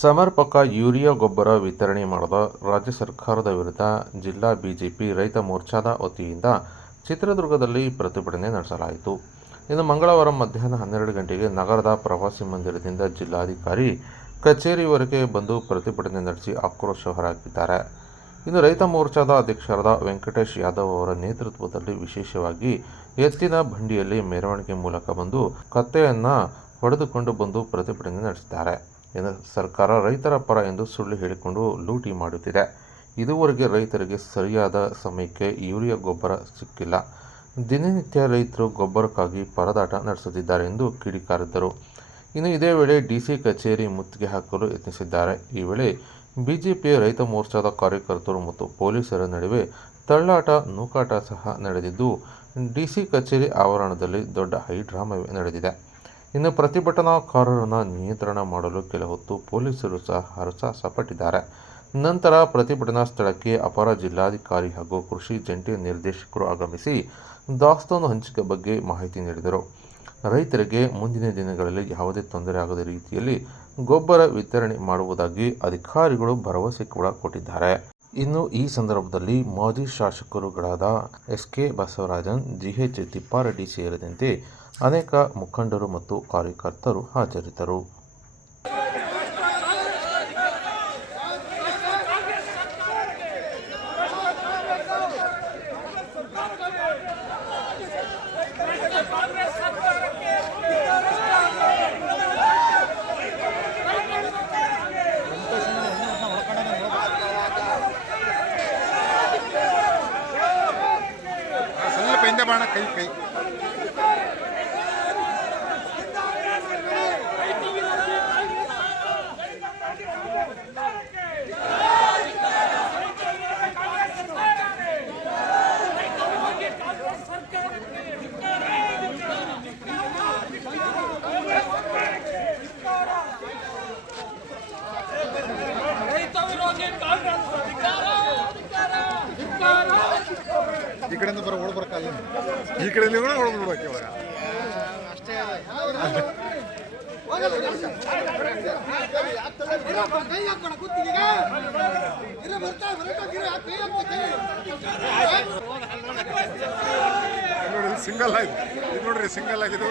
ಸಮರ್ಪಕ ಯೂರಿಯಾ ಗೊಬ್ಬರ ವಿತರಣೆ ಮಾಡದ ರಾಜ್ಯ ಸರ್ಕಾರದ ವಿರುದ್ಧ ಜಿಲ್ಲಾ ಬಿಜೆಪಿ ರೈತ ಮೋರ್ಚಾದ ವತಿಯಿಂದ ಚಿತ್ರದುರ್ಗದಲ್ಲಿ ಪ್ರತಿಭಟನೆ ನಡೆಸಲಾಯಿತು. ಇನ್ನು ಮಂಗಳವಾರ ಮಧ್ಯಾಹ್ನ ಹನ್ನೆರಡು ಗಂಟೆಗೆ ನಗರದ ಪ್ರವಾಸಿ ಮಂದಿರದಿಂದ ಜಿಲ್ಲಾಧಿಕಾರಿ ಕಚೇರಿವರೆಗೆ ಬಂದು ಪ್ರತಿಭಟನೆ ನಡೆಸಿ ಆಕ್ರೋಶ ಹೊರಹಾಕಿದ್ದಾರೆ. ಇನ್ನು ರೈತ ಮೋರ್ಚಾದ ಅಧ್ಯಕ್ಷರಾದ ವೆಂಕಟೇಶ್ ಯಾದವ್ ಅವರ ನೇತೃತ್ವದಲ್ಲಿ ವಿಶೇಷವಾಗಿ ಎತ್ತಿನ ಬಂಡಿಯಲ್ಲಿ ಮೆರವಣಿಗೆ ಮೂಲಕ ಬಂದು ಕತ್ತೆಯನ್ನು ಹೊಡೆದುಕೊಂಡು ಬಂದು ಪ್ರತಿಭಟನೆ ನಡೆಸಿದ್ದಾರೆ. ಇನ್ನು ಸರ್ಕಾರ ರೈತರ ಪರ ಎಂದು ಸುಳ್ಳು ಹೇಳಿಕೊಂಡು ಲೂಟಿ ಮಾಡುತ್ತಿದೆ. ಇದುವರೆಗೆ ರೈತರಿಗೆ ಸರಿಯಾದ ಸಮಯಕ್ಕೆ ಯೂರಿಯಾ ಗೊಬ್ಬರ ಸಿಕ್ಕಿಲ್ಲ. ದಿನನಿತ್ಯ ರೈತರು ಗೊಬ್ಬರಕ್ಕಾಗಿ ಪರದಾಟ ನಡೆಸುತ್ತಿದ್ದಾರೆ ಎಂದು ಕಿಡಿಕಾರಿದ್ದರು ಇನ್ನು ಇದೇ ವೇಳೆ ಡಿಸಿ ಕಚೇರಿ ಮುತ್ತಿಗೆ ಹಾಕಲು ಯತ್ನಿಸಿದ್ದಾರೆ. ಈ ವೇಳೆ ಬಿಜೆಪಿ ರೈತ ಮೋರ್ಚಾದ ಕಾರ್ಯಕರ್ತರು ಮತ್ತು ಪೊಲೀಸರ ನಡುವೆ ತಳ್ಳಾಟ, ನೂಕಾಟ ಸಹ ನಡೆದಿದ್ದು ಡಿಸಿ ಕಚೇರಿ ಆವರಣದಲ್ಲಿ ದೊಡ್ಡ ಹೈಡ್ರಾಮವೇ ನಡೆದಿದೆ. ಇನ್ನು ಪ್ರತಿಭಟನಾಕಾರರನ್ನು ನಿಯಂತ್ರಣ ಮಾಡಲು ಕೆಲ ಹೊತ್ತು ಪೊಲೀಸರು ಸಹ ಹರಸಾಹಸಪಟ್ಟಿದ್ದಾರೆ ನಂತರ ಪ್ರತಿಭಟನಾ ಸ್ಥಳಕ್ಕೆ ಅಪರ ಜಿಲ್ಲಾಧಿಕಾರಿ ಹಾಗೂ ಕೃಷಿ ಜಂಟಿ ನಿರ್ದೇಶಕರು ಆಗಮಿಸಿ ದಾಸ್ತಾನು ಹಂಚಿಕೆ ಬಗ್ಗೆ ಮಾಹಿತಿ ನೀಡಿದರು. ರೈತರಿಗೆ ಮುಂದಿನ ದಿನಗಳಲ್ಲಿ ಯಾವುದೇ ತೊಂದರೆ ಆಗದ ರೀತಿಯಲ್ಲಿ ಗೊಬ್ಬರ ವಿತರಣೆ ಮಾಡುವುದಾಗಿ ಅಧಿಕಾರಿಗಳು ಭರವಸೆ ಕೂಡ ಕೊಟ್ಟಿದ್ದಾರೆ. ಇನ್ನು ಈ ಸಂದರ್ಭದಲ್ಲಿ ಮಾಜಿ ಶಾಸಕರುಗಳಾದ S K Basavarajan G H Thippareddy ಸೇರಿದಂತೆ ಅನೇಕ ಮುಖಂಡರು ಮತ್ತು ಕಾರ್ಯಕರ್ತರು ಹಾಜರಿದ್ದರು. ಹಿಂದೆ ಬಾಣ ಕೈ ಕೈ ರೈತ ವಿರೋಧಿ ಕಾಂಗ್ರೆಸ್ ಈ ಕಡೆಯಿಂದ ಬರೋ ಓಡ್ ಬರ್ಕಲ್ಲ ಈ ಕಡೆಯಲ್ಲಿ ಕೂಡ ಓಡ್ ಬಿಡ್ಬೇಕು ಇವಾಗ. ನೋಡಿ, ಸಿಂಗಲ್ ಆಗಿದೆ. ಇದು ನೋಡ್ರಿ, ಸಿಂಗಲ್ ಆಗಿದ್ದು